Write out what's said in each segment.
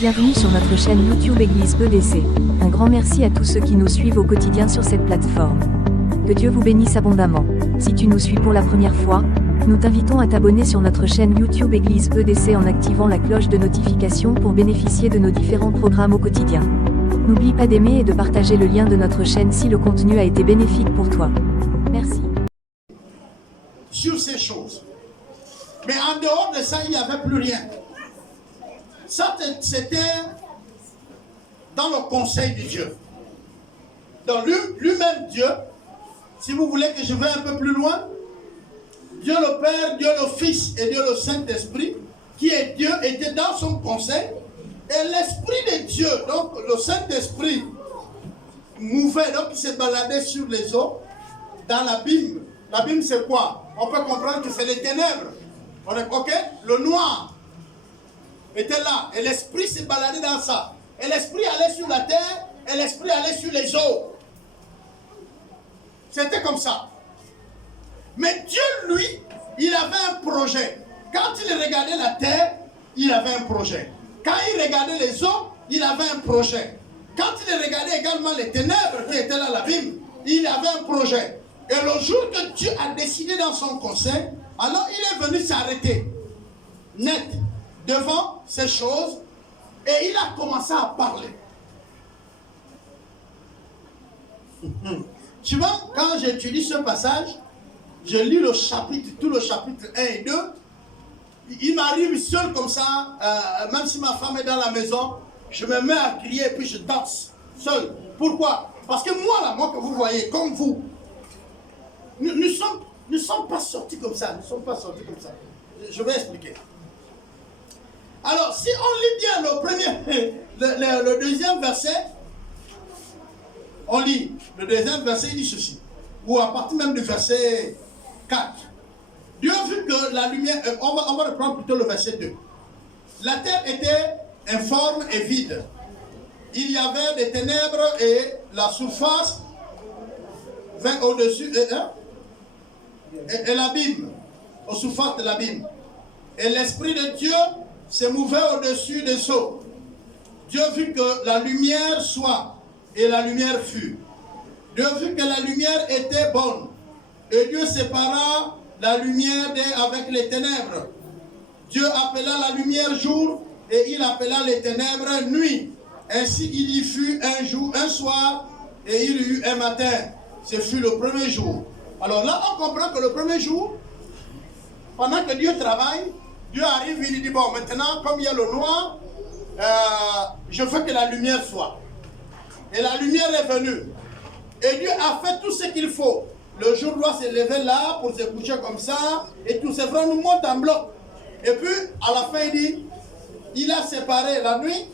Bienvenue sur notre chaîne YouTube Église EDC. Un grand merci à tous ceux qui nous suivent au quotidien sur cette plateforme. Que Dieu vous bénisse abondamment. Si tu nous suis pour la première fois, nous t'invitons à t'abonner sur notre chaîne YouTube Église EDC en activant la cloche de notification pour bénéficier de nos différents programmes au quotidien. N'oublie pas d'aimer et de partager le lien de notre chaîne si le contenu a été bénéfique pour toi. Merci. Sur ces choses. Mais en dehors de ça, il n'y avait plus rien. Ça, c'était dans le conseil de Dieu. Dans lui-même, Dieu, si vous voulez que je vais un peu plus loin, Dieu le Père, Dieu le Fils et Dieu le Saint-Esprit, qui est Dieu, était dans son conseil. Et l'Esprit de Dieu, donc le Saint-Esprit, mouvait, donc il se baladait sur les eaux, dans l'abîme. L'abîme, c'est quoi? On peut comprendre que c'est les ténèbres. On est OK? Le noir était là. Et l'Esprit se baladait dans ça. Et l'Esprit allait sur la terre, et l'Esprit allait sur les eaux. C'était comme ça. Mais Dieu, lui, il avait un projet. Quand il regardait la terre, il avait un projet. Quand il regardait les eaux, il avait un projet. Quand il regardait également les ténèbres qui étaient là, l'abîme, il avait un projet. Et le jour que Dieu a décidé dans son conseil, alors il est venu s'arrêter, net, devant ces choses, et il a commencé à parler. Tu vois, quand j'étudie ce passage, je lis le chapitre, tout le chapitre 1 et 2, il m'arrive seul comme ça, même si ma femme est dans la maison, je me mets à crier et puis je danse, seul. Pourquoi? Parce que moi que vous voyez, comme vous, nous ne sommes pas sortis comme ça, nous ne sommes pas sortis comme ça. Je vais expliquer. Alors, si on lit bien le deuxième verset, on lit, le deuxième verset, il dit ceci, ou à partir même du verset 4. Dieu vu que la lumière, on va reprendre plutôt le verset 2. La terre était informe et vide. Il y avait des ténèbres et la surface vint au-dessus et l'abîme, aux surfaces de l'abîme. Et l'Esprit de Dieu se mouvait au-dessus des eaux. Dieu vit que la lumière soit, et la lumière fut. Dieu vit que la lumière était bonne. Et Dieu sépara la lumière avec les ténèbres. Dieu appela la lumière jour, et il appela les ténèbres nuit. Ainsi il y fut un jour, un soir, et il y eut un matin. Ce fut le premier jour. Alors là, on comprend que le premier jour, pendant que Dieu travaille, Dieu arrive, il dit, bon, maintenant, comme il y a le noir, je veux que la lumière soit. Et la lumière est venue. Et Dieu a fait tout ce qu'il faut. Le jour doit se lever là pour se coucher comme ça. Et tout, c'est vrai, nous monte en bloc. Et puis, à la fin, il dit, il a séparé la nuit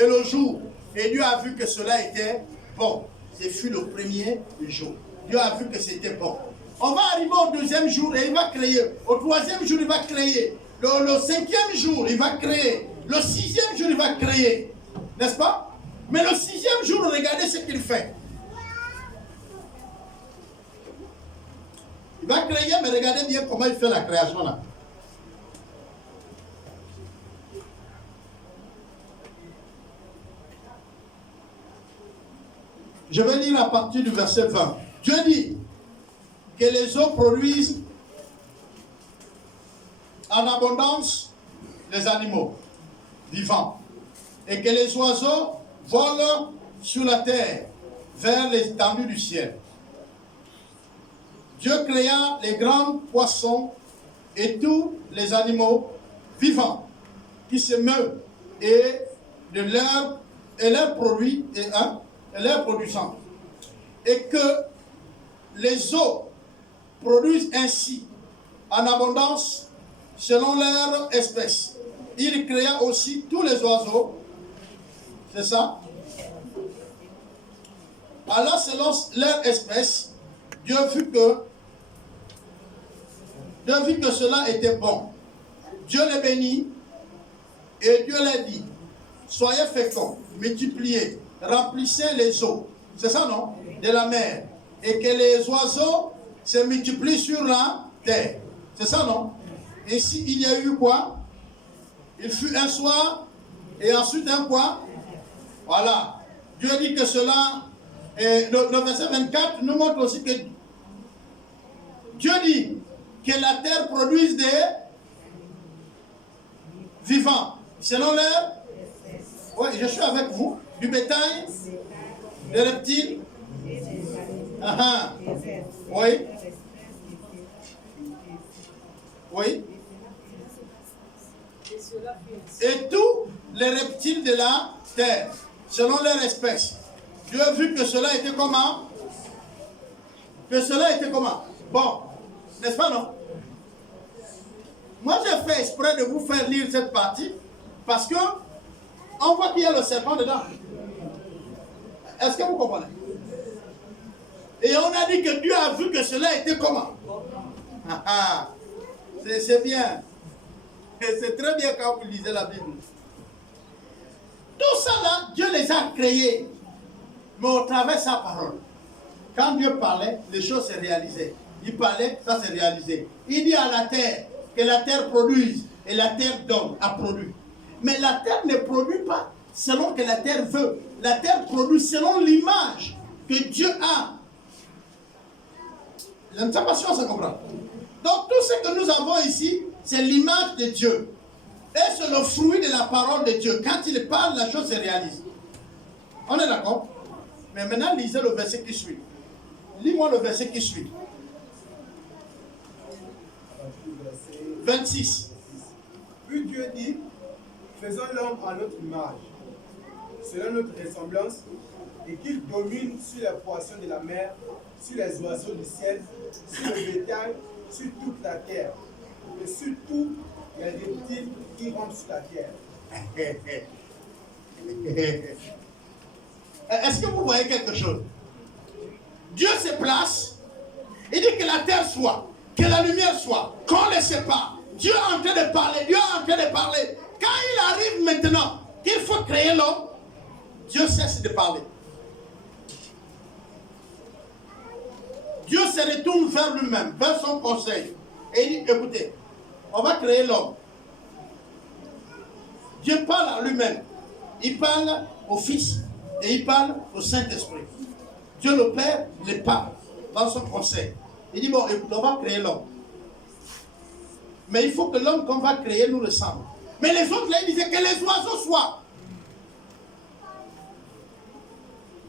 et le jour. Et Dieu a vu que cela était bon. Ce fut le premier jour. Dieu a vu que c'était bon. On va arriver au deuxième jour et il va créer. Au troisième jour, il va créer. Le cinquième jour, il va créer. Le sixième jour, il va créer. N'est-ce pas? Mais le sixième jour, regardez ce qu'il fait. Il va créer, mais regardez bien comment il fait la création là. Je vais lire à partir du verset 20. Dieu dit que les eaux produisent en abondance les animaux vivants et que les oiseaux volent sur la terre vers les étendues du ciel. Dieu créa les grands poissons et tous les animaux vivants qui se meuvent et leurs produits et leurs produisants. Et que les eaux produisent ainsi en abondance selon leur espèce. Il créa aussi tous les oiseaux. C'est ça? Alors selon leur espèce, Dieu vit que cela était bon. Dieu les bénit et Dieu les dit, soyez féconds, multipliez, remplissez les eaux. C'est ça, non? De la mer. Et que les oiseaux se multiplient sur la terre. C'est ça, non? Et s'il y a eu quoi? Il fut un soir Et ensuite, un quoi? Voilà. Dieu dit que cela, et le verset 24 nous montre aussi que Dieu dit que la terre produise des vivants. Selon l'air, oui, je suis avec vous, du bétail, des reptiles. Oui. Oui. Et tous les reptiles de la terre, selon leur espèce. Dieu a vu que cela était comment? Que cela était comment? Bon, n'est-ce pas, non? Moi, j'ai fait exprès de vous faire lire cette partie parce que on voit qu'il y a le serpent dedans. Est-ce que vous comprenez? Et on a dit que Dieu a vu que cela était comment? C'est bien. C'est très bien quand vous lisez la Bible. Tout ça là, Dieu les a créés. Mais au travers de sa parole. Quand Dieu parlait, les choses se réalisaient. Il parlait, ça s'est réalisé. Il dit à la terre que la terre produise. Et la terre donne, a produit. Mais la terre ne produit pas selon que la terre veut. La terre produit selon l'image que Dieu a. Je ne sais pas si on se comprend. Donc tout ce que nous avons ici, c'est l'image de Dieu. Et c'est le fruit de la parole de Dieu. Quand il parle, la chose se réalise. On est d'accord? Mais maintenant, lisez le verset qui suit. Lis-moi le verset qui suit. 26. Puis Dieu dit, faisons l'homme à notre image, selon notre ressemblance, et qu'il domine sur les poissons de la mer, sur les oiseaux du ciel, sur le bétail, sur toute la terre, et sur tous les reptiles qui rampent sur la terre. Est-ce que vous voyez quelque chose? Dieu se place, il dit que la terre soit, que la lumière soit, qu'on les sépare. Dieu est en train de parler, Dieu est en train de parler. Quand il arrive maintenant qu'il faut créer l'homme, Dieu cesse de parler. Dieu se retourne vers lui-même, vers son conseil. Et il dit, écoutez, on va créer l'homme. Dieu parle à lui-même. Il parle au Fils et il parle au Saint-Esprit. Dieu le Père le parle dans son conseil. Il dit, bon, écoute, on va créer l'homme. Mais il faut que l'homme qu'on va créer nous ressemble. Mais les autres, là, ils disaient que les oiseaux soient.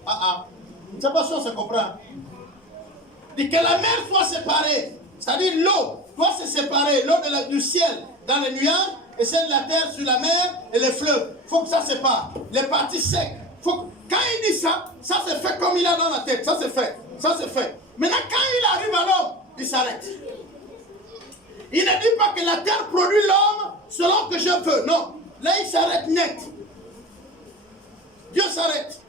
Je ne sais pas si on se comprend. Dit que la mer soit séparée. C'est-à-dire l'eau doit se séparer. L'eau du ciel dans les nuages et celle de la terre sur la mer et les fleuves. Il faut que ça se sépare. Les parties secs. Quand il dit ça, ça se fait comme il a dans la tête. Ça se fait. Ça se fait. Maintenant, quand il arrive à l'homme, il s'arrête. Il ne dit pas que la terre produit l'homme selon que je veux. Non. Là, il s'arrête net. Dieu s'arrête.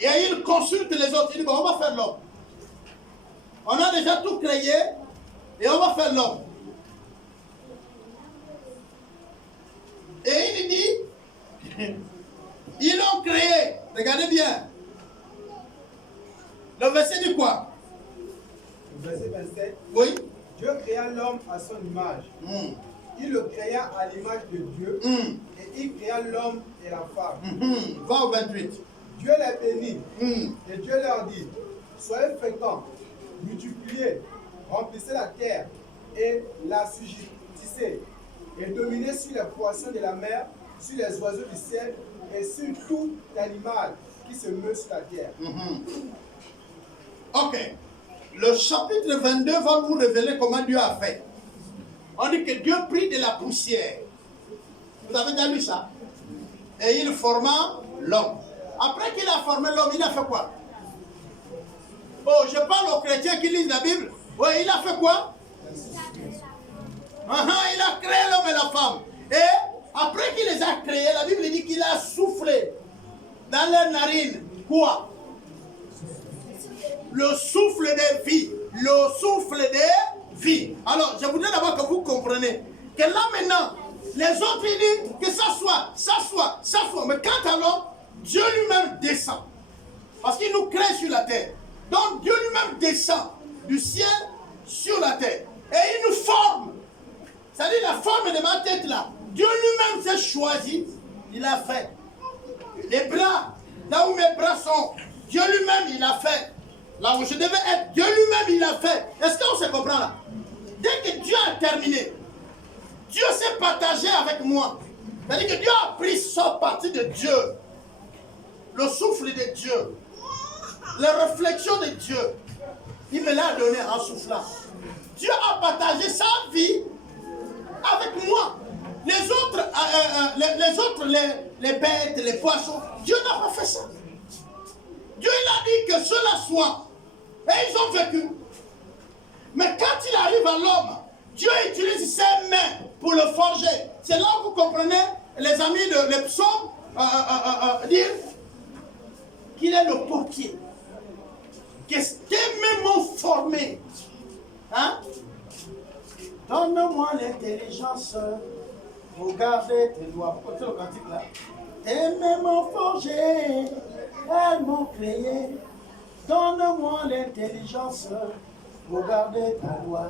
Et il consulte les autres. Il dit, bon, on va faire l'homme. On a déjà tout créé et on va faire l'homme. Et il dit, ils l'ont créé. Regardez bien. Le verset dit quoi? Le verset 27. Oui. Dieu créa l'homme à son image. Il le créa à l'image de Dieu. Et il créa l'homme et la femme. Va au 28. Dieu les bénit. Et Dieu leur dit, soyez féconds, multipliez, remplissez la terre et l'assujettissez. Et dominez sur les poissons de la mer, sur les oiseaux du ciel et sur tout animal qui se meut sur la terre. Ok. Le chapitre 22 va vous révéler comment Dieu a fait. On dit que Dieu prit de la poussière. Vous avez déjà lu ça? Et il forma l'homme. Après qu'il a formé l'homme, il a fait quoi? Oh, je parle aux chrétiens qui lisent la Bible. Oui, il a fait quoi? Il a créé l'homme et la femme. Et après qu'il les a créés, la Bible dit qu'il a soufflé dans leurs narines. Quoi? Le souffle de vie. Le souffle de vie. Alors, je voudrais d'abord que vous compreniez que là maintenant, les autres ils disent que ça soit, ça soit, ça soit. Mais quant à l'homme, Dieu lui-même descend. Parce qu'il nous crée sur la terre. Donc Dieu lui-même descend du ciel sur la terre. Et il nous forme. C'est-à-dire la forme de ma tête là. Dieu lui-même s'est choisi il a fait. Les bras, là où mes bras sont, Dieu lui-même, il a fait. Là où je devais être, Dieu lui-même, il a fait. Est-ce qu'on se comprend là? Dès que Dieu a terminé, Dieu s'est partagé avec moi. C'est-à-dire que Dieu a pris sa partie de Dieu. Le souffle de Dieu. Les réflexions de Dieu. Il me l'a donné en soufflant. Dieu a partagé sa vie avec moi. Les autres, les bêtes, les poissons, Dieu n'a pas fait ça. Dieu il a dit que cela soit. Et ils ont vécu. Mais quand il arrive à l'homme, Dieu utilise ses mains pour le forger. C'est là où vous comprenez, les amis de les psaumes, dire qu'il est le portier. Que tes mains m'ont formé. Hein? Donne-moi l'intelligence pour garder tes lois. Pourquoi c'est le cantique là? Tes mains m'ont forgé, elles m'ont créé. Donne-moi l'intelligence pour garder ta loi.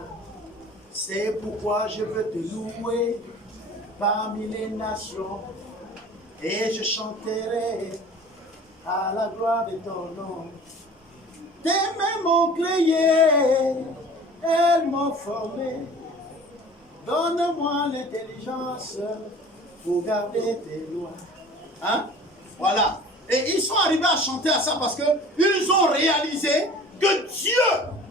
C'est pourquoi je veux te louer parmi les nations. Et je chanterai à la gloire de ton nom. Tes mains m'ont créé, elles m'ont formé. Donne-moi l'intelligence pour garder tes lois. Hein? Voilà. Et ils sont arrivés à chanter à ça parce qu'ils ont réalisé que Dieu,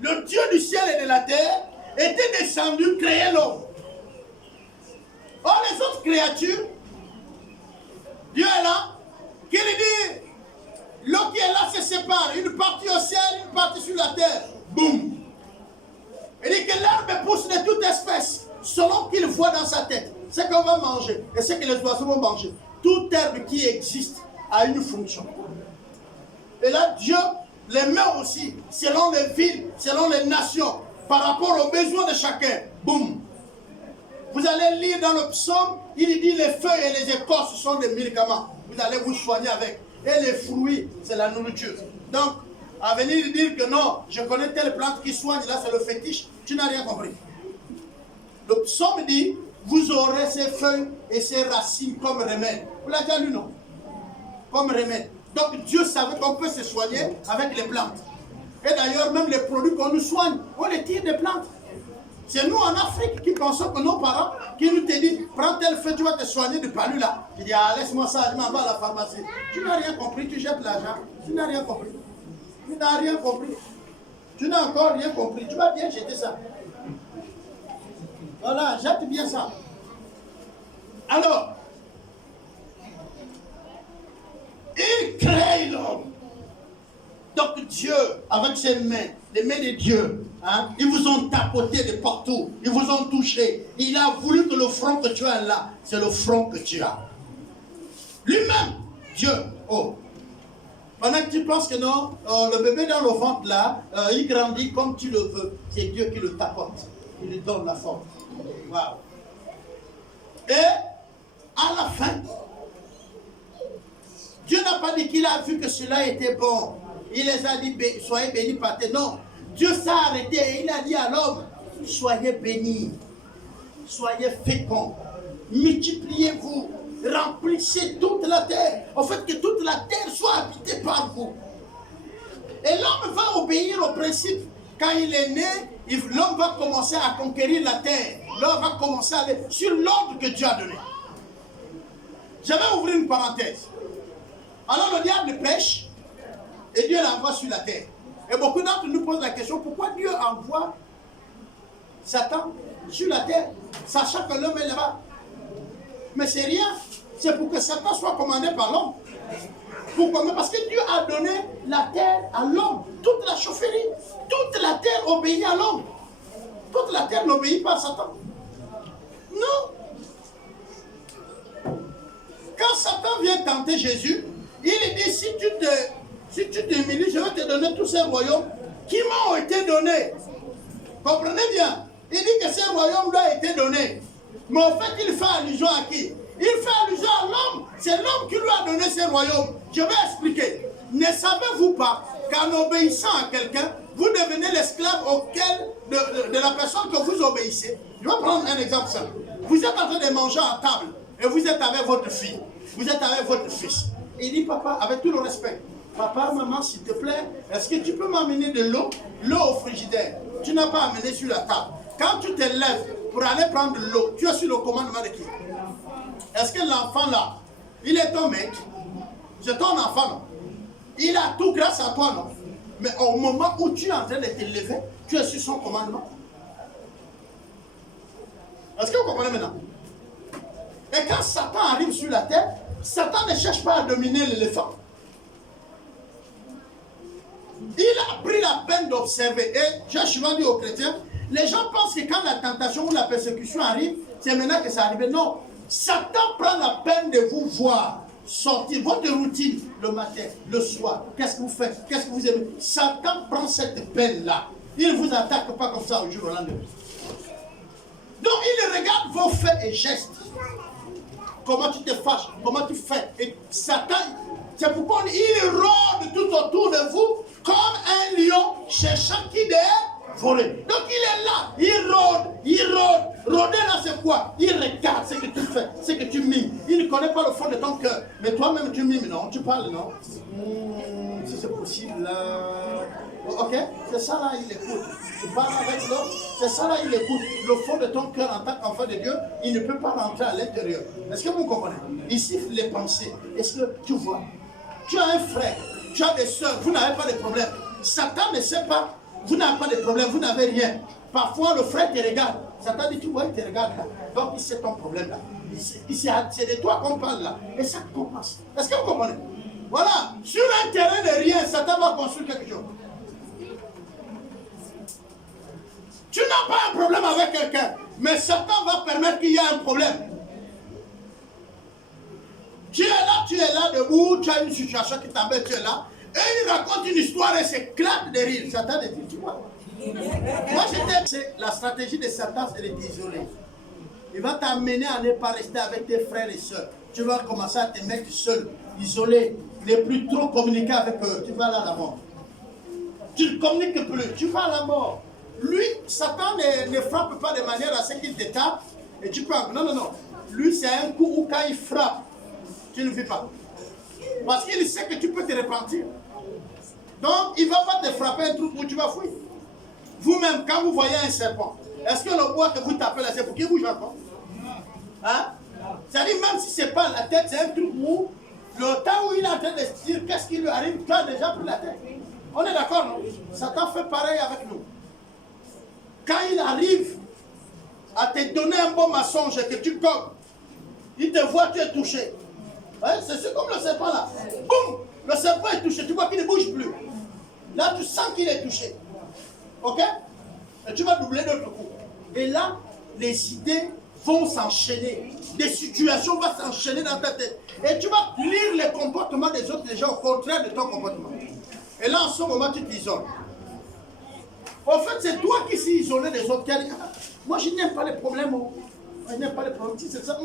le Dieu du ciel et de la terre, était descendu créer l'homme. Or, les autres créatures, Dieu est là, qu'il dit, l'eau qui est là se sépare, une partie au ciel, une partie sur la terre. Boum. Il dit que l'herbe pousse de toute espèce, selon qu'il voit dans sa tête ce qu'on va manger et ce que les oiseaux vont manger. Toute herbe qui existe a une fonction. Et là, Dieu les met aussi, selon les villes, selon les nations, par rapport aux besoins de chacun. Boum. Vous allez lire dans le psaume, il dit les feuilles et les écorces sont des médicaments. Vous allez vous soigner avec. Et les fruits, c'est la nourriture. Donc, à venir dire que non, je connais telle plante qui soigne, là c'est le fétiche, tu n'as rien compris. Le psaume dit, vous aurez ces feuilles et ces racines comme remède. Vous l'avez déjà lu, non? Comme remède. Donc Dieu savait qu'on peut se soigner avec les plantes. Et d'ailleurs, même les produits qu'on nous soigne, on les tire des plantes. C'est nous en Afrique qui pensons que nos parents, qui nous disent, prends tel feu, tu vas te soigner du palu là. Je dis, ah, laisse-moi ça, je m'en vais à la pharmacie. Tu n'as rien compris, tu jettes l'argent. Tu n'as rien compris. Tu n'as rien compris. Tu n'as encore rien compris. Tu vas bien jeter ça. Voilà, jette bien ça. Alors, il crée l'homme. Donc Dieu, avec ses mains, les mains de Dieu, hein, ils vous ont tapoté de partout, ils vous ont touché. Il a voulu que le front que tu as là, c'est le front que tu as. Lui-même, Dieu, oh. Pendant que tu penses que non, le bébé dans le ventre là, il grandit comme tu le veux. C'est Dieu qui le tapote, il lui donne la forme. Wow. Et à la fin, Dieu n'a pas dit qu'il a vu que cela était bon. Il les a dit, soyez bénis par terre. Non, Dieu s'est arrêté et il a dit à l'homme, soyez bénis, soyez féconds, multipliez-vous, remplissez toute la terre. En fait, que toute la terre soit habitée par vous. Et l'homme va obéir au principe. Quand il est né, l'homme va commencer à conquérir la terre. L'homme va commencer à aller sur l'ordre que Dieu a donné. Je vais ouvrir une parenthèse. Alors le diable pêche et Dieu l'envoie sur la terre. Et beaucoup d'entre nous posent la question, pourquoi Dieu envoie Satan sur la terre, sachant que l'homme est là-bas? Mais c'est rien. C'est pour que Satan soit commandé par l'homme. Pourquoi? Parce que Dieu a donné la terre à l'homme. Toute la chaufferie, toute la terre obéit à l'homme. Toute la terre n'obéit pas à Satan. Non. Quand Satan vient tenter Jésus, il dit, si tu t'humilies, je vais te donner tous ces royaumes qui m'ont été donnés. Comprenez bien. Il dit que ces royaumes lui ont été donnés. Mais en fait, il fait allusion à qui? Il fait allusion à l'homme. C'est l'homme qui lui a donné ces royaumes. Je vais expliquer. Ne savez-vous pas qu'en obéissant à quelqu'un, vous devenez l'esclave auquel de la personne que vous obéissez? Je vais prendre un exemple simple. Vous êtes en train de manger à table et vous êtes avec votre fille. Vous êtes avec votre fils. Il dit, papa, avec tout le respect, papa, maman, s'il te plaît, est-ce que tu peux m'amener de l'eau? L'eau au frigidaire. Tu n'as pas amené sur la table. Quand tu te lèves pour aller prendre de l'eau, tu es sur le commandement de qui? Est-ce que l'enfant là, il est ton mec? C'est ton enfant, non? Il a tout grâce à toi, non? Mais au moment où tu es en train de te lever, tu es sur son commandement. Est-ce que vous comprenez maintenant? Et quand Satan arrive sur la terre, Satan ne cherche pas à dominer l'éléphant. Il a pris la peine d'observer. Et j'ai souvent dit aux chrétiens, les gens pensent que quand la tentation ou la persécution arrive, c'est maintenant que ça arrive. Non. Satan prend la peine de vous voir sortir votre routine le matin, le soir. Qu'est-ce que vous faites? Qu'est-ce que vous aimez? Satan prend cette peine-là. Il ne vous attaque pas comme ça au jour au lendemain. Donc il regarde vos faits et gestes. Comment tu te fâches, comment tu fais. Et Satan, c'est pourquoi il rôde tout autour de vous comme un lion cherchant qui dévorer. Donc il est là, il rôde. Rôder là c'est quoi? Il regarde ce que tu fais, ce que tu mimes. Il ne connaît pas le fond de ton cœur. Mais toi-même tu mimes, non? Tu parles, non? Si c'est possible, là. Ok? C'est ça là, il écoute. Tu parles avec l'autre, c'est ça là, il écoute. Le fond de ton cœur en tant qu'enfant de Dieu, il ne peut pas rentrer à l'intérieur. Est-ce que vous comprenez? Ici, les pensées. Est-ce que tu vois? Tu as un frère, tu as des soeurs, vous n'avez pas de problème. Satan ne sait pas, vous n'avez pas de problème, vous n'avez rien. Parfois, le frère te regarde. Satan dit, tu vois, il te regarde là. Donc, c'est ton problème là. C'est de toi qu'on parle là. Et ça commence. Est-ce que vous comprenez? Voilà. Sur un terrain de rien, Satan va construire quelque chose. Tu n'as pas un problème avec quelqu'un, mais Satan va permettre qu'il y ait un problème. Tu es là debout, tu as une situation qui t'embête, tu es là, et il raconte une histoire et s'éclate de rire. Satan dit, tu vois. Moi, c'est la stratégie de Satan, c'est de t'isoler. Il va t'amener à ne pas rester avec tes frères et soeurs. Tu vas commencer à te mettre seul, isolé, ne plus trop communiquer avec eux. Tu vas à la mort. Tu ne communiques plus, tu vas à la mort. Lui, Satan ne frappe pas de manière à ce qu'il te tape et tu peux... Non. Lui, c'est un coup où quand il frappe, tu ne vis pas. Parce qu'il sait que tu peux te repentir. Donc, il ne va pas te frapper un truc où tu vas fuir. Vous-même, quand vous voyez un serpent, est-ce que le bois que vous tapez là, c'est pour qu'il bouge encore? Hein? C'est-à-dire, même si ce n'est pas la tête, c'est un truc où, le temps où il est en train de se dire qu'est-ce qui lui arrive, tu as déjà pris la tête. On est d'accord, non? Satan fait pareil avec nous. Quand il arrive à te donner un bon mensonge et que tu cognes, il te voit, tu es touché. Hein? C'est comme le serpent là. Boum! Le serpent est touché, tu vois qu'il ne bouge plus. Là, tu sens qu'il est touché. Ok? Et tu vas doubler d'autres coups. Et là, les idées vont s'enchaîner. Des situations vont s'enchaîner dans ta tête. Et tu vas lire les comportements des autres gens au contraire de ton comportement. Et là, en ce moment, tu t'isoles. En fait, c'est toi qui s'es isolé des autres. Moi, je n'aime pas les problèmes. Je n'aime pas les problèmes. C'est ça.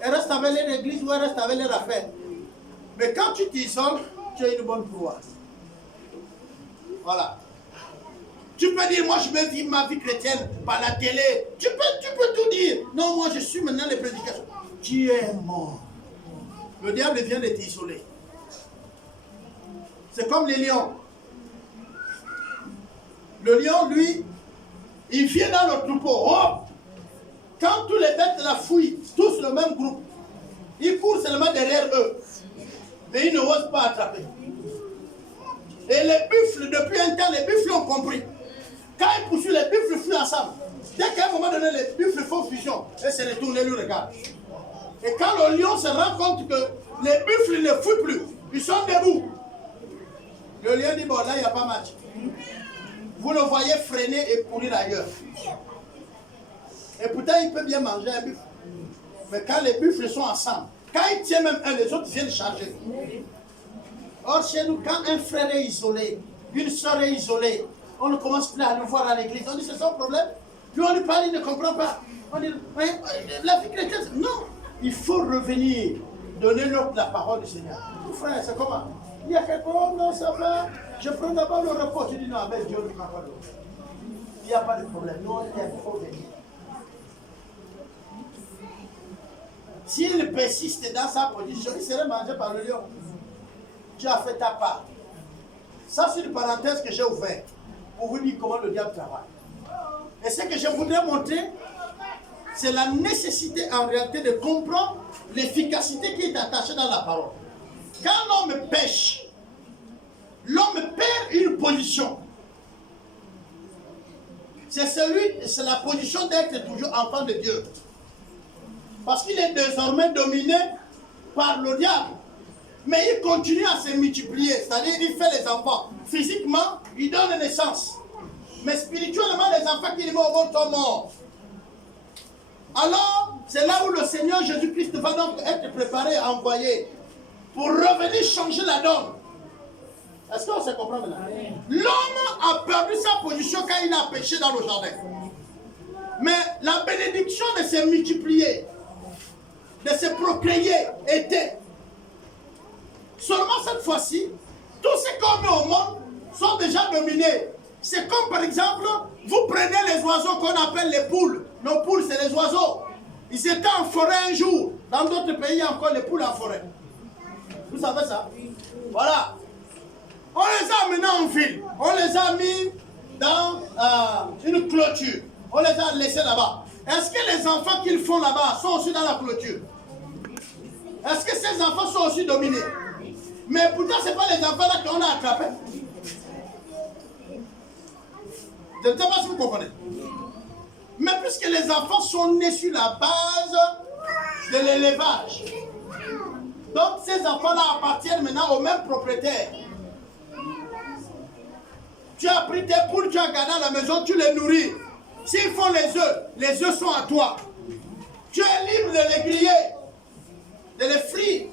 Elle reste avec l'église ou elle reste avec les affaires. Mais quand tu t'isoles, tu as une bonne pouvoir. Voilà. Tu peux dire, moi je veux vivre ma vie chrétienne par la télé. Tu peux tout dire. Non, moi je suis maintenant les prédications. Tu es mort. Le diable vient de t'isoler. C'est comme les lions. Le lion, lui, il vient dans le troupeau. Oh! Quand tous les bêtes la fouillent, tous le même groupe, il court seulement derrière eux. Mais ils ne osent pas attraper. Et les buffles, depuis un temps, les buffles ont compris. Quand ils poursuivent, les buffles fuient ensemble. Dès qu'à un moment donné, les buffles font fusion. Et se retournent et lui regardent. Et quand le lion se rend compte que les buffles ne fuient plus, ils sont debout. Le lion dit, bon là, il n'y a pas match. Vous le voyez freiner et courir ailleurs. Et pourtant, il peut bien manger un buffle. Mais quand les buffles sont ensemble, quand il tient même un, les autres viennent charger. Or, chez nous, quand un frère est isolé, une soeur est isolée, on ne commence plus à le voir à l'église. On dit, c'est son problème. Puis on lui parle, il ne comprend pas. On dit, la vie chrétienne, non. Il faut revenir, donner la parole du Seigneur. Frère, c'est comment? Il y a quelque chose, non, ça va. Je prends d'abord le repos. Je dis, non, avec Dieu, ne prend pas le repos. Il n'y a pas de problème. Nous, il faut venir. S'il persiste dans sa position, il serait mangé par le lion. Tu as fait ta part. Ça, c'est une parenthèse que j'ai ouverte pour vous dire comment le diable travaille. Et ce que je voudrais montrer, c'est la nécessité en réalité de comprendre l'efficacité qui est attachée dans la parole. Quand l'homme pêche, l'homme perd une position. C'est la position d'être toujours enfant de Dieu. Parce qu'il est désormais dominé par le diable. Mais il continue à se multiplier, c'est-à-dire il fait les enfants. Physiquement, il donne naissance. Mais spirituellement, les enfants qu'il met au monde sont morts. Alors, c'est là où le Seigneur Jésus-Christ va donc être préparé à envoyer pour revenir changer la donne. Est-ce qu'on se comprend maintenant? L'homme a perdu sa position quand il a péché dans le jardin. Mais la bénédiction de se multiplier, de se procréer était. Seulement cette fois-ci, tous ces qu'on met au monde sont déjà dominés. C'est comme par exemple, vous prenez les oiseaux qu'on appelle les poules. Nos poules, c'est les oiseaux. Ils étaient en forêt un jour. Dans d'autres pays, il y a encore les poules en forêt. Vous savez ça? Voilà. On les a amenés en ville. On les a mis dans une clôture. On les a laissés là-bas. Est-ce que les enfants qu'ils font là-bas sont aussi dans la clôture? Est-ce que ces enfants sont aussi dominés? Mais pourtant, ce n'est pas les enfants là qu'on a attrapés. Je ne sais pas si vous comprenez. Mais puisque les enfants sont nés sur la base de l'élevage, donc ces enfants-là appartiennent maintenant au même propriétaire. Tu as pris tes poules, tu as gardé à la maison, tu les nourris. S'ils font les œufs sont à toi. Tu es libre de les griller, de les frire,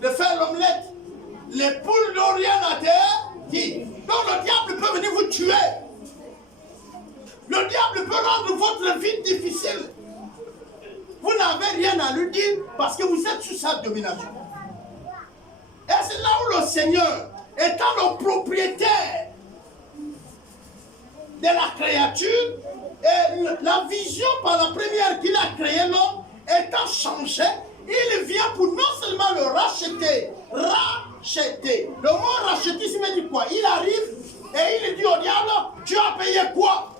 de faire l'omelette. Les poules n'ont rien à terre. Donc le diable peut venir vous tuer. Le diable peut rendre votre vie difficile. Vous n'avez rien à lui dire parce que vous êtes sous sa domination. Et c'est là où le Seigneur, étant le propriétaire de la créature, et la vision par la première qu'il a créé l'homme, étant changée, il vient pour non seulement le racheter. Le mot racheter, ça veut dire quoi? Il arrive et il dit au diable, tu as payé quoi?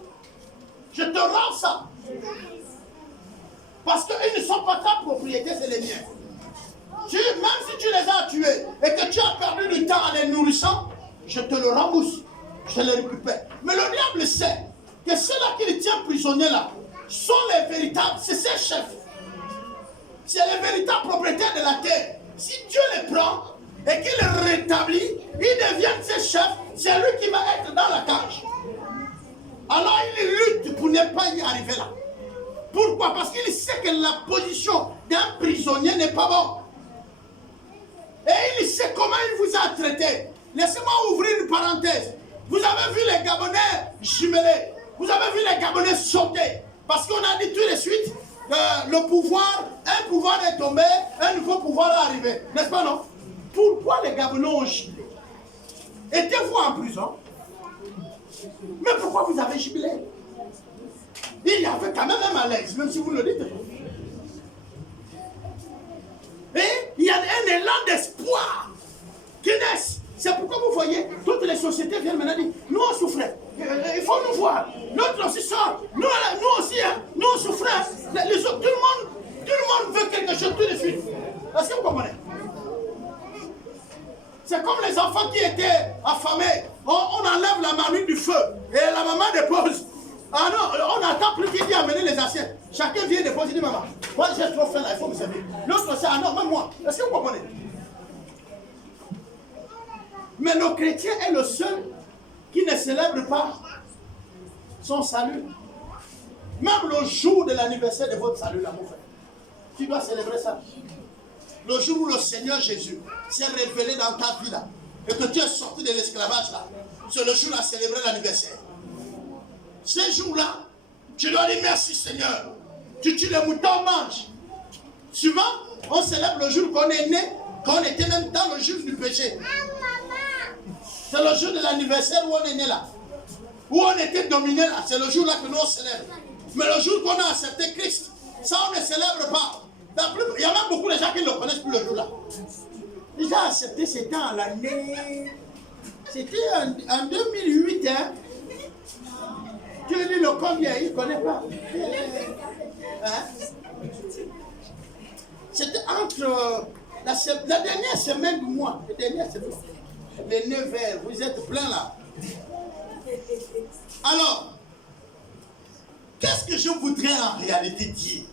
Je te rends ça. Parce qu'ils ne sont pas ta propriété, c'est les miens. Même si tu les as tués et que tu as perdu du temps en les nourrissant, je te le rembourse. Je les récupère. Mais le diable sait que ceux-là qui les tiennent prisonniers là sont les véritables, c'est ses chefs. C'est les véritables propriétaires de la terre. Si Dieu les prend et qu'il les rétablit, ils deviennent ses chefs, c'est lui qui va être dans la cage. Alors il lutte pour ne pas y arriver là. Pourquoi? Parce qu'il sait que la position d'un prisonnier n'est pas bonne. Et il sait comment il vous a traité. Laissez-moi ouvrir une parenthèse. Vous avez vu les Gabonais jumelés. Vous avez vu les Gabonais sauter. Parce qu'on a dit tout de suite, le pouvoir, un pouvoir est tombé, un nouveau pouvoir est arrivé. N'est-ce pas, non? Pourquoi les Gabonais ont jubilé? Étiez-vous en prison? Mais pourquoi vous avez jubilé? Il y avait quand même un malaise, même si vous le dites. Et il y a un élan d'espoir qui naît. C'est pourquoi vous voyez, toutes les sociétés viennent maintenant dire, nous on souffrait, il faut nous voir. L'autre aussi sort, nous aussi, hein, nous on souffrait. Les autres, tout le monde veut quelque chose tout de suite. Est-ce que vous comprenez? C'est comme les enfants qui étaient affamés. On enlève la marmite du feu et la maman dépose. Ah non, on n'attend plus qu'il dit amener les assiettes. Chacun vient déposer, il dit maman, moi j'ai trop faim là, il faut me servir. L'autre c'est ah non, même moi. Est-ce que vous comprenez? Mais le chrétien est le seul qui ne célèbre pas son salut. Même le jour de l'anniversaire de votre salut, là, mon frère, tu dois célébrer ça. Le jour où le Seigneur Jésus s'est révélé dans ta vie là, et que tu es sorti de l'esclavage là, c'est le jour à célébrer l'anniversaire. Ce jour-là, tu dois dire merci Seigneur. Tu tues les moutons, mange. Souvent, on célèbre le jour qu'on est né, qu'on était même dans le jour du péché. C'est le jour de l'anniversaire où on est né là. Où on était dominé là. C'est le jour là que nous on célèbre. Mais le jour qu'on a accepté Christ, ça on ne célèbre pas. Il y a même beaucoup de gens qui ne le connaissent plus le jour-là. Déjà accepté, c'était en l'année... C'était en 2008, hein. Tu dis le combien, il ne connaît pas. Hein? C'était entre la dernière semaine du mois. La dernière semaine. Les 9 heures, vous êtes plein là. Alors, qu'est-ce que je voudrais en réalité dire?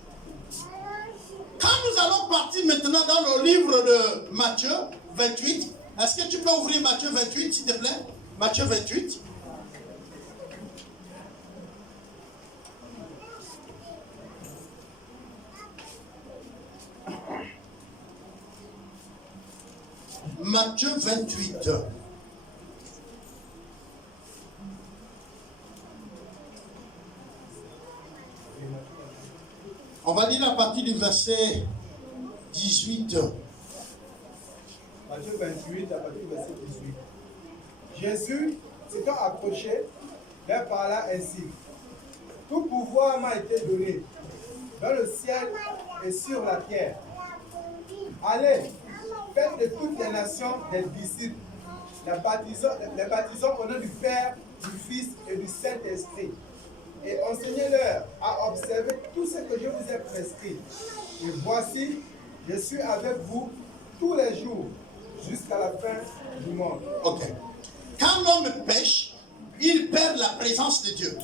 Quand nous allons partir maintenant dans le livre de Matthieu 28, est-ce que tu peux ouvrir Matthieu 28, s'il te plaît? Matthieu 28. Matthieu 28. On va lire à partir du verset 18. Matthieu 28, à partir du verset 18. Jésus, s'étant approché, leur parla ainsi. Tout pouvoir m'a été donné, dans le ciel et sur la terre. Allez, faites de toutes les nations des disciples, les baptisant au nom du Père, du Fils et du Saint-Esprit. Et enseignez-leur à observer tout ce que je vous ai prescrit. Et voici, je suis avec vous tous les jours, jusqu'à la fin du monde. Ok. Quand l'homme pêche, il perd la présence de Dieu.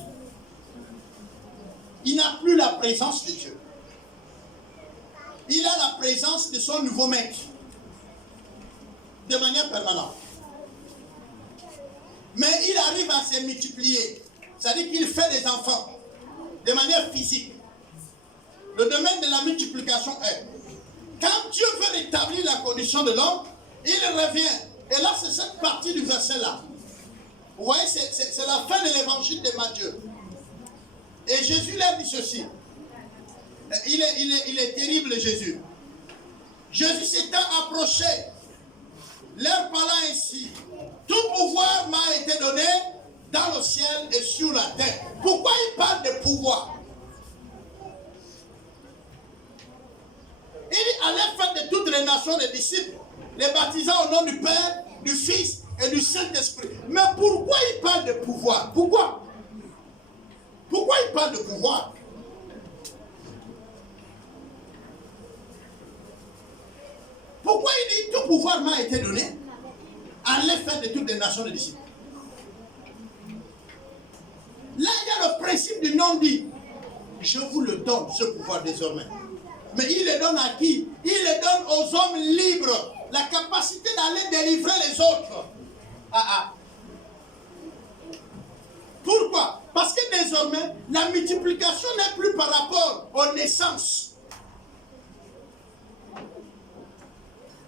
Il n'a plus la présence de Dieu. Il a la présence de son nouveau maître. De manière permanente. Mais il arrive à se multiplier. C'est-à-dire qu'il fait des enfants de manière physique. Le domaine de la multiplication est, quand Dieu veut rétablir la condition de l'homme, il revient. Et là, c'est cette partie du verset-là. Vous voyez, c'est la fin de l'évangile de Matthieu. Et Jésus leur dit ceci. Il est terrible, Jésus. Jésus s'étant approché, leur parlant ainsi. Tout pouvoir m'a été donné dans le ciel et sur la terre. Pourquoi il parle de pouvoir? Il dit, allez faire de toutes les nations des disciples, les baptisant au nom du Père, du Fils et du Saint-Esprit. Mais pourquoi il parle de pouvoir? Pourquoi? Pourquoi il parle de pouvoir? Pourquoi il dit, tout pouvoir m'a été donné? Allez faire de toutes les nations des disciples. Là, il y a le principe du non-dit. Je vous le donne, ce pouvoir désormais. Mais il le donne à qui? Il le donne aux hommes libres. La capacité d'aller délivrer les autres. Pourquoi? Parce que désormais, la multiplication n'est plus par rapport aux naissances.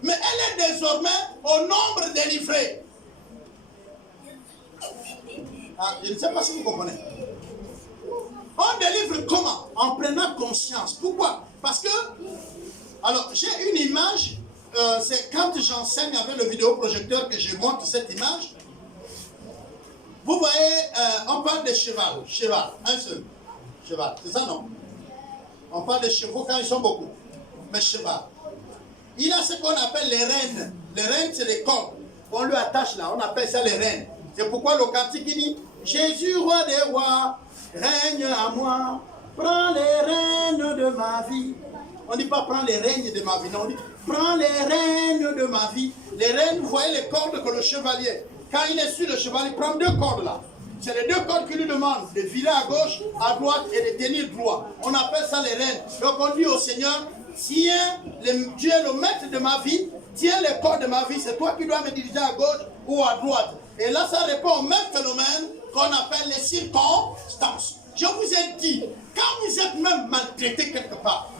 Mais elle est désormais au nombre délivré. Je ne sais pas si vous comprenez. On délivre comment? En prenant conscience. Pourquoi? Parce que, alors j'ai une image, c'est quand j'enseigne avec le vidéoprojecteur que je montre cette image. Vous voyez, on parle de cheval, un seul cheval, c'est ça non? On parle de chevaux quand ils sont beaucoup, mais cheval. Il a ce qu'on appelle les rênes. Les rênes, c'est les cordes. On lui attache là, on appelle ça les rênes. C'est pourquoi le cantique dit, Jésus, roi des rois, règne à moi, prends les rênes de ma vie. On ne dit pas prends les rênes de ma vie, non, on dit prends les rênes de ma vie. Les rênes, vous voyez les cordes que le chevalier, quand il est sur le cheval, il prend deux cordes là. C'est les deux cordes qui lui demandent de virer à gauche, à droite et de tenir droit. On appelle ça les rênes. Donc on dit au Seigneur, tiens, tu es le maître de ma vie, tiens les cordes de ma vie, c'est toi qui dois me diriger à gauche ou à droite. Et là, ça répond au même phénomène qu'on appelle les circonstances. Je vous ai dit, quand vous êtes même maltraité quelque part,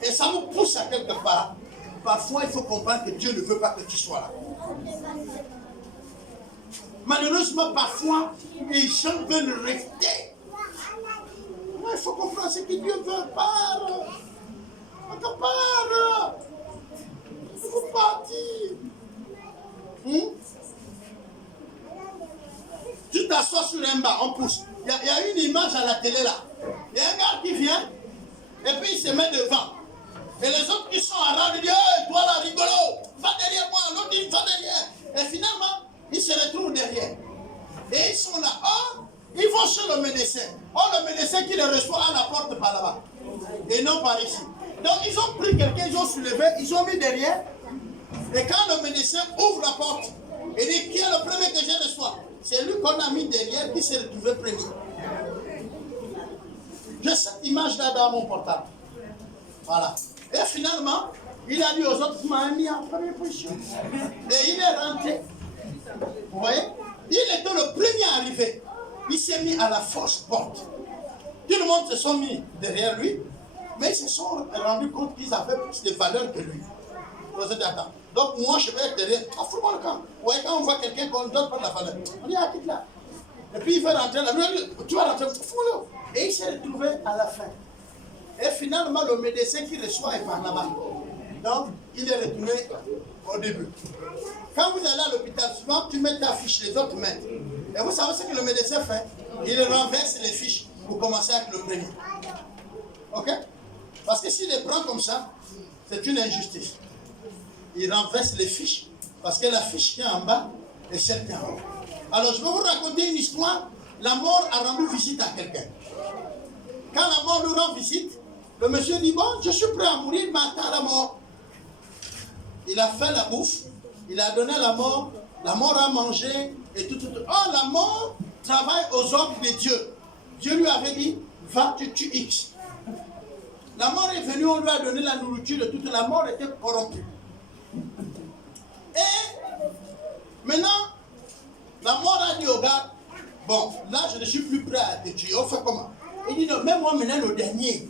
et ça vous pousse à quelque part, parfois il faut comprendre que Dieu ne veut pas que tu sois là. Malheureusement, parfois, les gens veulent rester. Mais il faut comprendre ce que Dieu veut. Part. Il faut partir. Tu t'assois sur un banc, on pousse. Il y a une image à la télé là. Il y a un gars qui vient, et puis il se met devant. Et les autres qui sont en rang, ils disent, hey, toi là, rigolo, va derrière moi, l'autre dit, va derrière. Et finalement, ils se retrouvent derrière. Et ils sont là. Oh, ils vont chez le médecin. Oh, le médecin qui les reçoit à la porte par là-bas. Et non par ici. Donc, ils ont pris quelqu'un, ils ont soulevé, ils ont mis derrière. Et quand le médecin ouvre la porte, il dit, qui est le premier que je reçois? C'est lui qu'on a mis derrière qui s'est retrouvé premier. J'ai cette image-là dans mon portable. Voilà. Et finalement, il a dit aux autres, vous m'avez mis en première position. Et il est rentré. Vous voyez? Il était le premier arrivé. Il s'est mis à la fausse porte. Tout le monde se sont mis derrière lui, mais ils se sont rendus compte qu'ils avaient plus de valeur que lui. Donc moi, je vais être derrière. Ah, fous-moi le camp. Vous voyez, quand on voit quelqu'un qu'on ne donne pas de la valeur, on dit, ah, quitte là. Et puis il veut rentrer là. Tu vas rentrer, fous-le. Et il s'est retrouvé à la fin. Et finalement, le médecin qui reçoit est par là-bas. Donc, il est retourné au début. Quand vous allez à l'hôpital, souvent, tu mets ta fiche, les autres mettent. Et vous savez ce que le médecin fait? Il renverse les fiches pour commencer avec le premier. Ok? Parce que s'il les prend comme ça, c'est une injustice. Il renverse les fiches parce que la fiche qui est en bas est celle qui est en haut. Alors, je vais vous raconter une histoire. La mort a rendu visite à quelqu'un. Quand la mort nous rend visite, le monsieur dit, bon, je suis prêt à mourir, mais attends la mort. Il a fait la bouffe, il a donné la mort a mangé, et tout. Oh, la mort travaille aux ordres de Dieu. Dieu lui avait dit, va, tu tues X. La mort est venue, on lui a donné la nourriture et toute la mort était corrompue. Et maintenant, la mort a dit au gars, bon, là je ne suis plus prêt à te tuer, on fait comment? Il dit, non, mets-moi maintenant le dernier.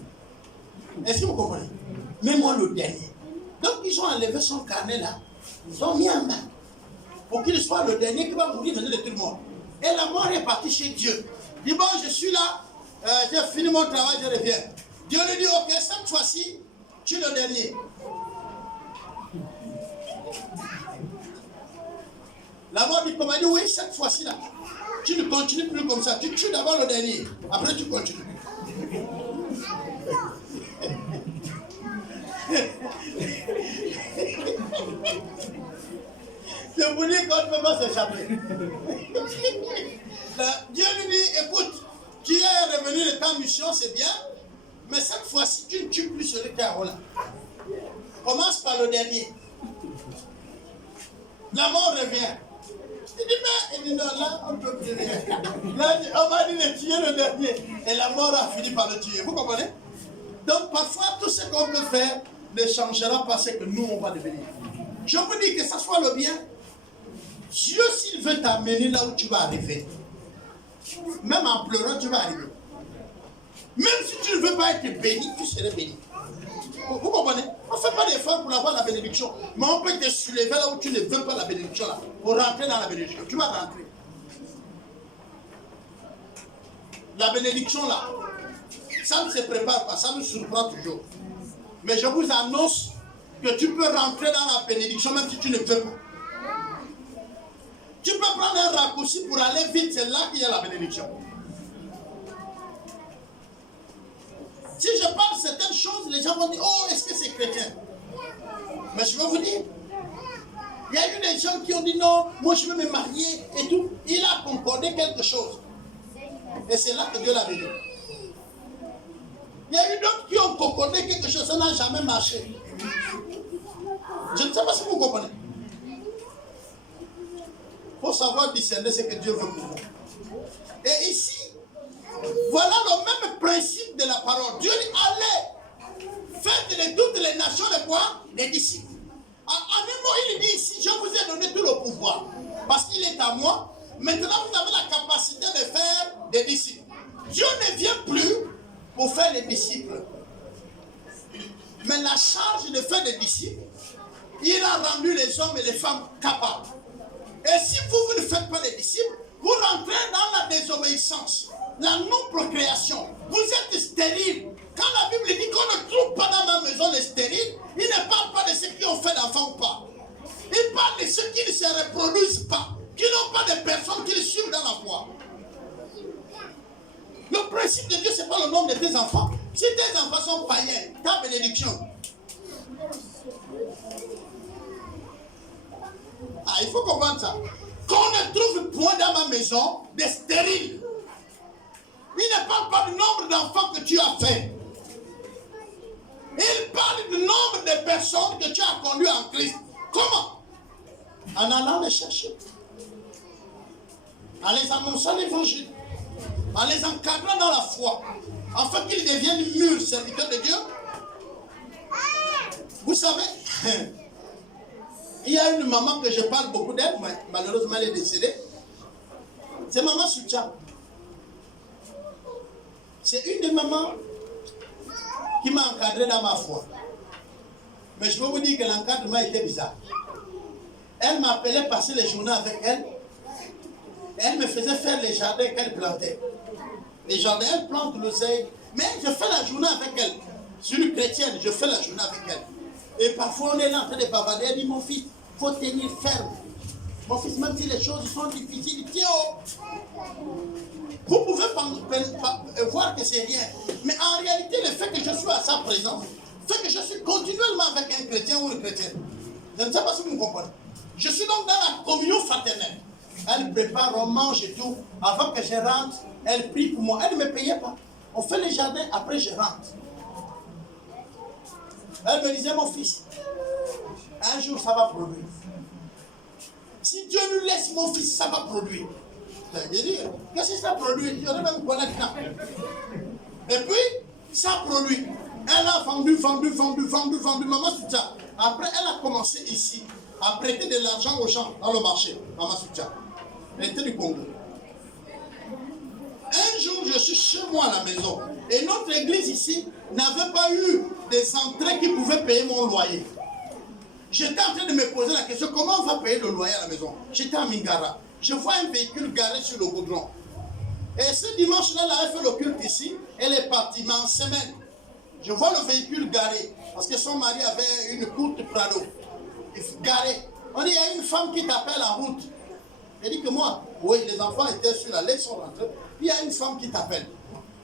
Est-ce que vous comprenez? Mets-moi le dernier. Donc ils ont enlevé son carnet là, ils ont mis en bas, pour qu'il soit le dernier qui va mourir venir de tout le monde. Et la mort est partie chez Dieu. Il dit, bon, je suis là, j'ai fini mon travail, je reviens. Dieu lui dit, ok, cette fois-ci, tu es le dernier. La mort dit, comment? Il dit, oui, cette fois-ci là, tu ne continues plus comme ça, tu tues d'abord le dernier, après tu continues. Je vous dis qu'on ne peut pas s'échapper. Dieu lui dit, écoute, tu es revenu de ta mission, c'est bien, mais cette fois-ci, tu ne tues plus celui qui est en haut là. Commence par le dernier. La mort revient. Il dit non, là, on ne peut plus rien. Là, on m'a dit de tuer le dernier. Et la mort a fini par le tuer. Vous comprenez? Donc, parfois, tout ce qu'on peut faire ne changera pas ce que nous, on va devenir. Je vous dis que ça soit le bien. Dieu, s'il veut t'amener là où tu vas arriver, même en pleurant, tu vas arriver. Même si tu ne veux pas être béni, tu seras béni. Vous comprenez? On ne fait pas d'effort pour avoir la bénédiction. Mais on peut te soulever là où tu ne veux pas la bénédiction là. Pour rentrer dans la bénédiction. Tu vas rentrer. La bénédiction là, ça ne se prépare pas, ça nous surprend toujours. Mais je vous annonce que tu peux rentrer dans la bénédiction même si tu ne veux pas. Tu peux prendre un raccourci pour aller vite, c'est là qu'il y a la bénédiction. Si je parle de certaines choses, les gens vont dire, oh, est-ce que c'est chrétien? Mais je vais vous dire, il y a eu des gens qui ont dit, non, moi je veux me marier et tout. Il a concordé quelque chose. Et c'est là que Dieu l'a dit. Il y a eu d'autres qui ont concordé quelque chose, ça n'a jamais marché. Je ne sais pas si vous comprenez. Il faut savoir discerner ce que Dieu veut pour nous. Et ici, voilà le même principe de la parole. Dieu dit, allez, faites de toutes les nations de quoi? Des disciples. En un mot, il dit ici, je vous ai donné tout le pouvoir. Parce qu'il est à moi. Maintenant, vous avez la capacité de faire des disciples. Dieu ne vient plus pour faire des disciples. Mais la charge de faire des disciples, il a rendu les hommes et les femmes capables. Et si vous ne faites pas des disciples, vous rentrez dans la désobéissance, la non-procréation. Vous êtes stérile. Quand la Bible dit qu'on ne trouve pas dans la maison les stériles, il ne parle pas de ceux qui ont fait d'enfants ou pas. Il parle de ceux qui ne se reproduisent pas, qui n'ont pas de personnes qui les suivent dans la foi. Le principe de Dieu, ce n'est pas le nombre de tes enfants. Si tes enfants sont païens, ta bénédiction, Ah, il faut comprendre ça. Qu'on ne trouve point dans ma maison des stériles. Il ne parle pas du nombre d'enfants que tu as fait. Il parle du nombre de personnes que tu as conduites en Christ. Comment? En allant les chercher. En les annonçant l'évangile. En les encadrant dans la foi. Afin qu'ils deviennent mûrs serviteurs de Dieu. Vous savez, il y a une maman que je parle beaucoup d'elle, mais malheureusement elle est décédée. C'est maman Soucha. C'est une des mamans qui m'a encadré dans ma foi. Mais je peux vous dire que l'encadrement était bizarre. Elle m'appelait passer les journées avec elle. Elle me faisait faire les jardins qu'elle plantait. Les jardins, elle plante l'oseille. Mais je fais la journée avec elle. Je suis une chrétienne, je fais la journée avec elle. Et parfois on est là en train de bavarder. Elle dit, mon fils, il faut tenir ferme. Mon fils, même si les choses sont difficiles, tiens haut. Vous pouvez voir que c'est rien. Mais en réalité, le fait que je suis à sa présence, fait que je suis continuellement avec un chrétien ou une chrétienne. Je ne sais pas si vous me comprenez. Je suis donc dans la communion fraternelle. Elle prépare, on mange et tout. Avant que je rentre, elle prie pour moi. Elle ne me payait pas. On fait les jardins, après je rentre. Elle me disait, mon fils, un jour ça va produire. Si Dieu nous laisse, mon fils, ça va produire. Je dis, qu'est-ce que ça produit? J'aurais même quoi là-dedans. Et puis, ça produit. Elle a vendu, maman Soucha. Après, elle a commencé ici à prêter de l'argent aux gens dans le marché, maman Soucha. Elle était du Congo. Un jour, je suis chez moi à la maison. Et notre église ici n'avait pas eu des entrées qui pouvaient payer mon loyer. J'étais en train de me poser la question, comment on va payer le loyer à la maison? J'étais à Mingara. Je vois un véhicule garé sur le goudron. Et ce dimanche-là, elle avait fait le culte ici. Elle est partie, mais en semaine. Je vois le véhicule garé. Parce que son mari avait une courte Prado. Garé. On dit, il y a une femme qui t'appelle en route. Elle dit que moi, oui, les enfants étaient sur la laisse, sont rentrés. Il y a une femme qui t'appelle.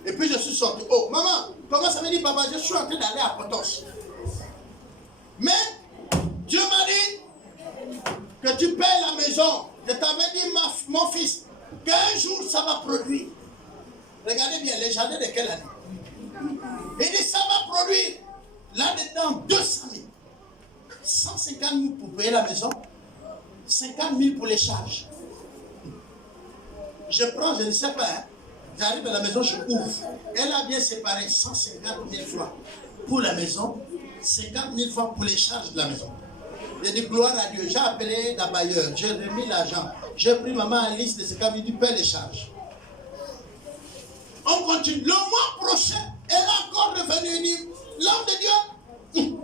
Et puis je suis sorti. Oh, maman, comment ça me dit, papa? Je suis en train d'aller à Potos. Mais Dieu m'a dit que tu payes la maison. Je t'avais dit, mon fils, qu'un jour ça va produire. Regardez bien, les jardins de quelle année? Il dit, ça va produire. Là-dedans, 200 000. 150 000 pour payer la maison. 50 000 pour les charges. Je prends, je ne sais pas, hein. J'arrive à la maison, je ouvre. Elle a bien séparé 150 000 francs pour la maison, 50 000 francs pour les charges de la maison. J'ai dit gloire à Dieu. J'ai appelé la bailleur, j'ai remis l'argent. J'ai pris maman en liste de ce qu'elle dit, paie les charges. On continue. Le mois prochain, elle est encore revenue et dit, l'homme de Dieu.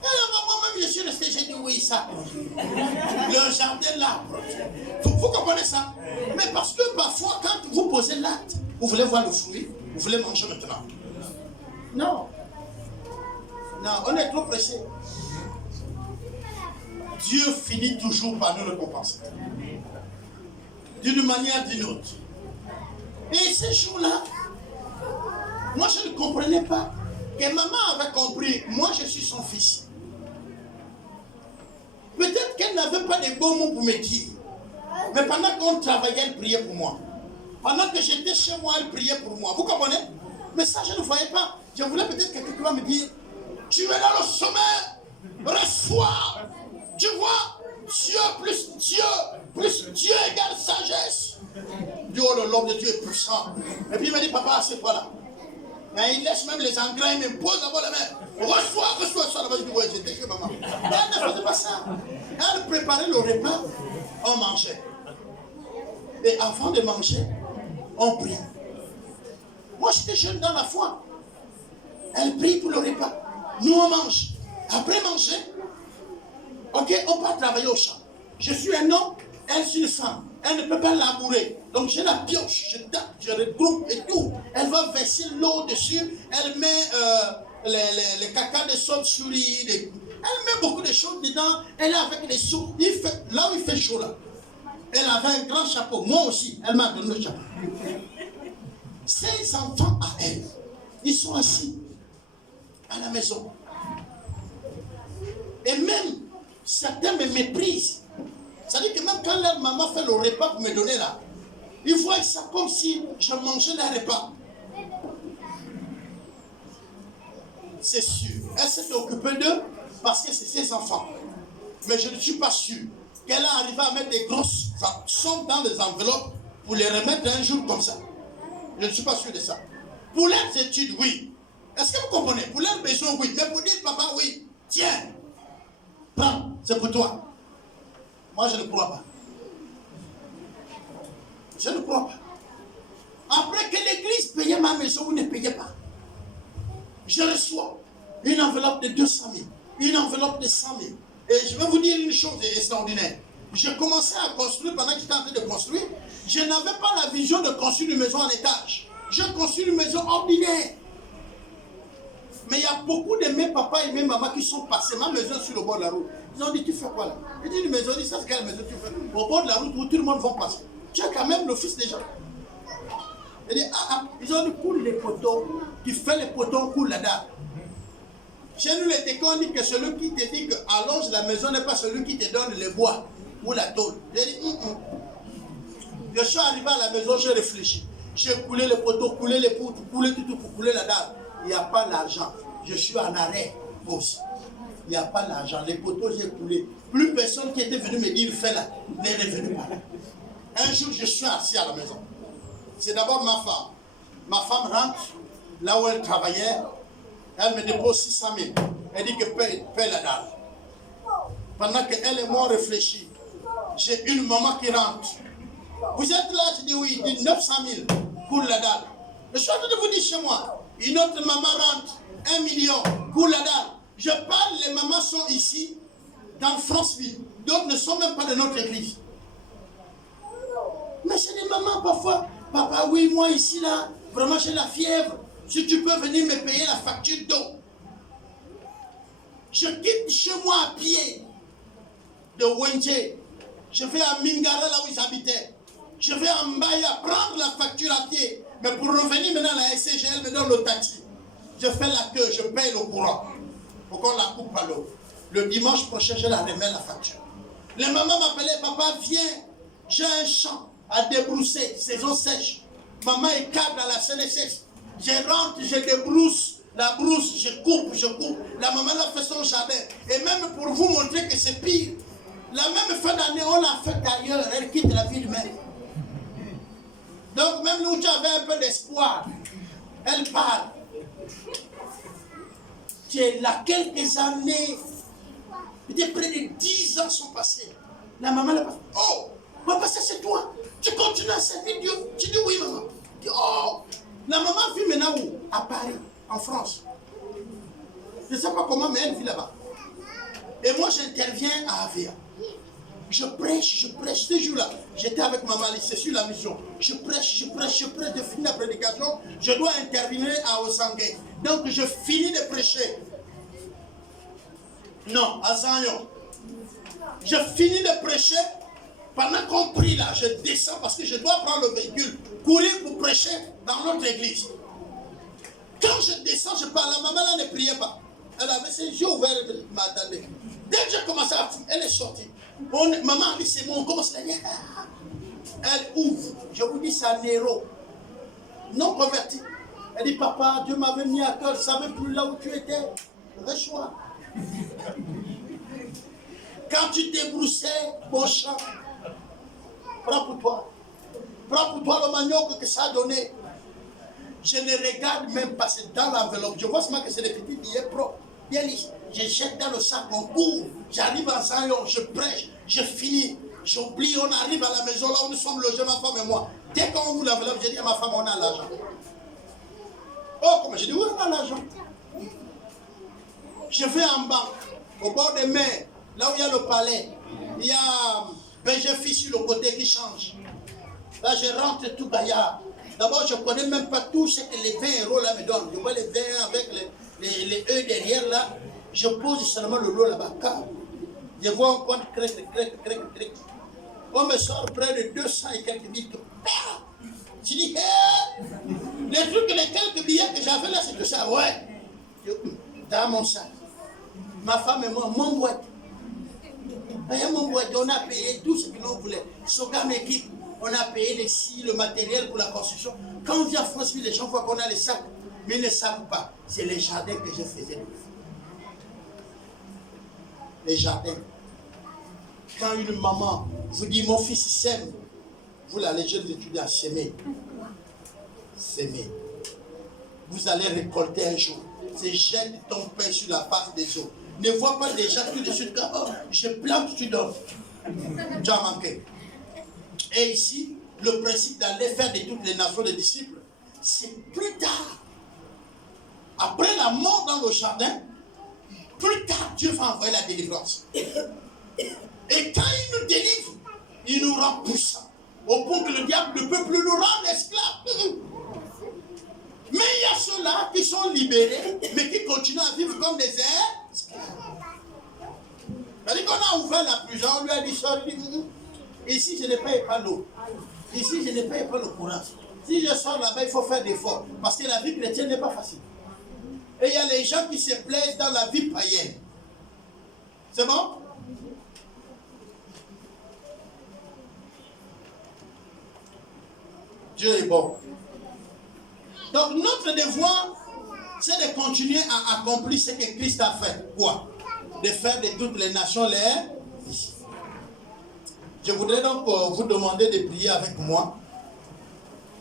Alors moi-même, je suis resté, j'ai dit oui, ça. Le jardin là. Vous comprenez ça? Mais parce que parfois, quand vous posez l'acte, vous voulez voir le fruit, vous voulez manger maintenant. Non. Non, on est trop pressé. Dieu finit toujours par nous récompenser. D'une manière ou d'une autre. Et ces jours-là, moi je ne comprenais pas que maman avait compris, moi je suis son fils. Peut-être qu'elle n'avait pas de beaux mots pour me dire. Mais pendant qu'on travaillait, elle priait pour moi. Pendant que j'étais chez moi, elle priait pour moi. Vous comprenez? Mais ça, je ne voyais pas. Je voulais peut-être que quelqu'un me dise, tu es dans le sommet, reçois. Tu vois, Dieu plus Dieu égale sagesse. Dieu, l'homme de Dieu est puissant. Et puis il m'a dit, papa, c'est pas là. Et il laisse même les engrais, il me pose d'abord la main. Reçois ça. Là-bas, je dis, ouais, j'étais chez maman. Elle ne faisait pas ça. Elle préparait le repas, on mangeait. Et avant de manger, on prie. Moi, j'étais jeune dans la foi. Elle prie pour le repas. Nous, on mange. Après manger, ok, on part travailler au champ. Je suis un homme, elle est une femme. Elle ne peut pas labourer. Donc j'ai la pioche, je tape, je regroupe et tout. Elle va verser l'eau dessus. Elle met les caca de sauve-souris. Elle met beaucoup de choses dedans. Elle est avec les sous. Là où il fait chaud là. Elle avait un grand chapeau. Moi aussi, elle m'a donné le chapeau. Ses enfants à elle, ils sont assis à la maison. même, certains me méprisent. C'est-à-dire que même quand leur maman fait le repas pour me donner là, ils voient ça comme si je mangeais leur repas. C'est sûr. Elle s'est occupée d'eux parce que c'est ses enfants. Mais je ne suis pas sûr qu'elle a arrivé à mettre des grosses sommes dans des enveloppes pour les remettre un jour comme ça. Je ne suis pas sûr de ça. Pour leurs études, oui. Est-ce que vous comprenez? Pour leurs besoins, oui. Mais pour dire, papa, oui. Tiens, prends, c'est pour toi. Moi, je ne crois pas. Je ne crois pas. Après que l'église payait ma maison, vous ne payez pas. Je reçois une enveloppe de 200 000, une enveloppe de 100 000. Et je vais vous dire une chose extraordinaire. Je commençais à construire pendant que j'étais en train de construire. Je n'avais pas la vision de construire une maison en étage. Je construis une maison ordinaire. Mais il y a beaucoup de mes papas et mes mamans qui sont passés. Ma maison est sur le bord de la route. Ils ont dit, tu fais quoi là? J'ai dit, une maison, ils disent, ça c'est quelle maison tu fais? Au bord de la route où tout le monde va passer. Tu as quand même le fils des gens. Ils ont dit, coule les poteaux. Tu fais les poteaux, on coule la dalle. Chez nous, les técons, on dit que celui qui te dit que allonge la maison n'est pas celui qui te donne le bois ou la tôle. J'ai dit, Je suis arrivé à la maison, j'ai réfléchi. J'ai coulé les poteaux, coulé les poutres, coulé tout pour couler la dalle. Il n'y a pas l'argent. Je suis en arrêt. Pause. Il n'y a pas l'argent. Les poteaux, j'ai coulé. Plus personne qui était venu me dire, fais là, n'est revenu par là. Un jour, je suis assis à la maison. C'est d'abord ma femme. Ma femme rentre là où elle travaillait. Elle me dépose 600 000. Elle dit que paye la dalle. Pendant qu'elle et moi on réfléchit, j'ai une maman qui rentre. Vous êtes là, je dis oui, il dit 900 000 coule la dalle. Je suis en train de vous dire chez moi, une autre maman rentre, 1 million, coule la dalle. Je parle, les mamans sont ici, dans Franceville. D'autres ne sont même pas de notre église. Mais c'est des mamans parfois. Papa, oui, moi ici, là, vraiment j'ai la fièvre. Si tu peux venir me payer la facture d'eau. Je quitte chez moi à pied de Wenje. Je vais à Mingara, là où ils habitaient. Je vais à Mbaya prendre la facture à pied. Mais pour revenir maintenant à la SCGL, me donne le taxi. Je fais la queue, je paye le courant. Pour qu'on la coupe à l'eau. Le dimanche prochain, je la remets la facture. Les mamans m'appelaient, papa, viens. J'ai un champ à débrousser, saison sèche. Maman est cadre à la CNSS. Je rentre, je débrousse la brousse, je coupe. La maman a fait son jardin. Et même pour vous montrer que c'est pire, la même fin d'année, on l'a fait ailleurs. Elle quitte la ville même. Donc même nous, tu avais un peu d'espoir. Elle part. Tu es là quelques années. Peut-être près de 10 ans sont passés. La maman l'a pas fait. Oh, papa, ça c'est toi. Tu continues à servir Dieu. Tu dis oui, maman. Tu dis, oh. La maman vit maintenant où? À Paris, en France. Je ne sais pas comment, mais elle vit là-bas. Et moi, j'interviens à Avia. Je prêche. Ce jour-là, j'étais avec maman, c'est sur la mission. Je prêche, je finis la prédication. Je dois intervenir à Osangé. Donc, je finis de prêcher. Non, à Zanyon. Je finis de prêcher. Pendant qu'on prie là, je descends parce que je dois prendre le véhicule, courir pour prêcher dans notre église. Quand je descends, je parle. La maman là ne priait pas. Elle avait ses yeux ouverts, elle m'attendait. Dès que j'ai commencé à fumer, elle est sortie. Maman a dit c'est bon, on commence à dire. Elle ouvre. Je vous dis, c'est un héros. Non converti. Elle dit, papa, Dieu m'avait mis à cœur, je ne savais plus là où tu étais. Reçois. Quand tu débroussais mon champ, prends pour toi. Prends pour toi le manioc que ça a donné. Je ne regarde même pas, c'est dans l'enveloppe. Je vois seulement que c'est des petits billets propres. Bien lisses. Je jette dans le sac, on court. J'arrive en Zion, je prêche, je finis. J'oublie, on arrive à la maison là où nous sommes logés, ma femme et moi. Dès qu'on ouvre l'enveloppe, je dis à ma femme, on a l'argent. Oh, comment je dis, où on a l'argent? Je vais en banque, au bord des mers, là où il y a le palais. Il y a Berger-Fils sur le côté qui change. Là, je rentre tout gaillard. D'abord, je ne connais même pas tout ce que les 20 € là me donnent. Je vois les 20 avec les E derrière là. Je pose seulement le lot là-bas. Je vois un compte crec. On me sort près de 200 et quelques billets. Je dis, hé, les trucs, les quelques billets que j'avais là, c'est tout ça. Ouais. Dans mon sac. Ma femme et moi, mon boîte. Mon boîte, on a payé tout ce que l'on voulait. Sogam équipe, on a payé les scies, le matériel pour la construction. Quand on vient à France, les gens voient qu'on a les sacs, mais ils ne savent pas. C'est les jardins que je faisais. Les jardins. Quand une maman vous dit, mon fils sème, vous, là, les jeunes étudiants, s'aimer. S'aimer. Vous allez récolter un jour. C'est jette ton pain sur la face des eaux. Ne vois pas déjà tout de suite, oh, je plante, tu donnes. Tu as manqué. Et ici, le principe d'aller faire de toutes les nations des disciples, c'est plus tard. Après la mort dans le jardin, plus tard, Dieu va envoyer la délivrance. Et quand il nous délivre, il nous rend puissants. Au point que le diable ne peut plus nous rendre esclaves. Mais il y a ceux-là qui sont libérés, mais qui continuent à vivre comme des esclaves. C'est-à-dire qu'on a ouvert la prison, on lui a dit, sors, ici je ne paye pas l'eau. Ici je ne paye pas le courant. Si je sors là-bas, il faut faire des efforts. Parce que la vie chrétienne n'est pas facile. Et il y a les gens qui se plaisent dans la vie païenne. C'est bon? Dieu est bon. Donc notre devoir, c'est de continuer à accomplir ce que Christ a fait. Quoi? De faire de toutes les nations les disciples. Je voudrais donc vous demander de prier avec moi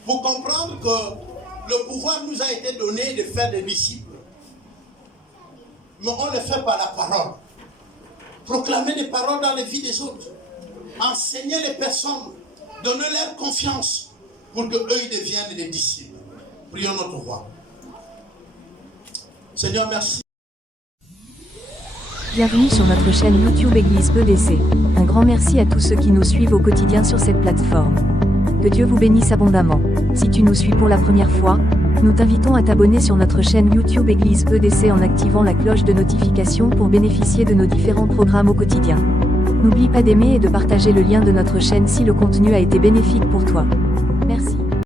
pour comprendre que le pouvoir nous a été donné de faire des disciples. Mais on le fait par la parole. Proclamer des paroles dans les vies des autres. Enseigner les personnes. Donner leur confiance pour qu'eux ils deviennent des disciples. Prions notre roi. Seigneur, merci. Bienvenue sur notre chaîne YouTube Église EDC. Un grand merci à tous ceux qui nous suivent au quotidien sur cette plateforme. Que Dieu vous bénisse abondamment. Si tu nous suis pour la première fois, nous t'invitons à t'abonner sur notre chaîne YouTube Église EDC en activant la cloche de notification pour bénéficier de nos différents programmes au quotidien. N'oublie pas d'aimer et de partager le lien de notre chaîne si le contenu a été bénéfique pour toi. Merci.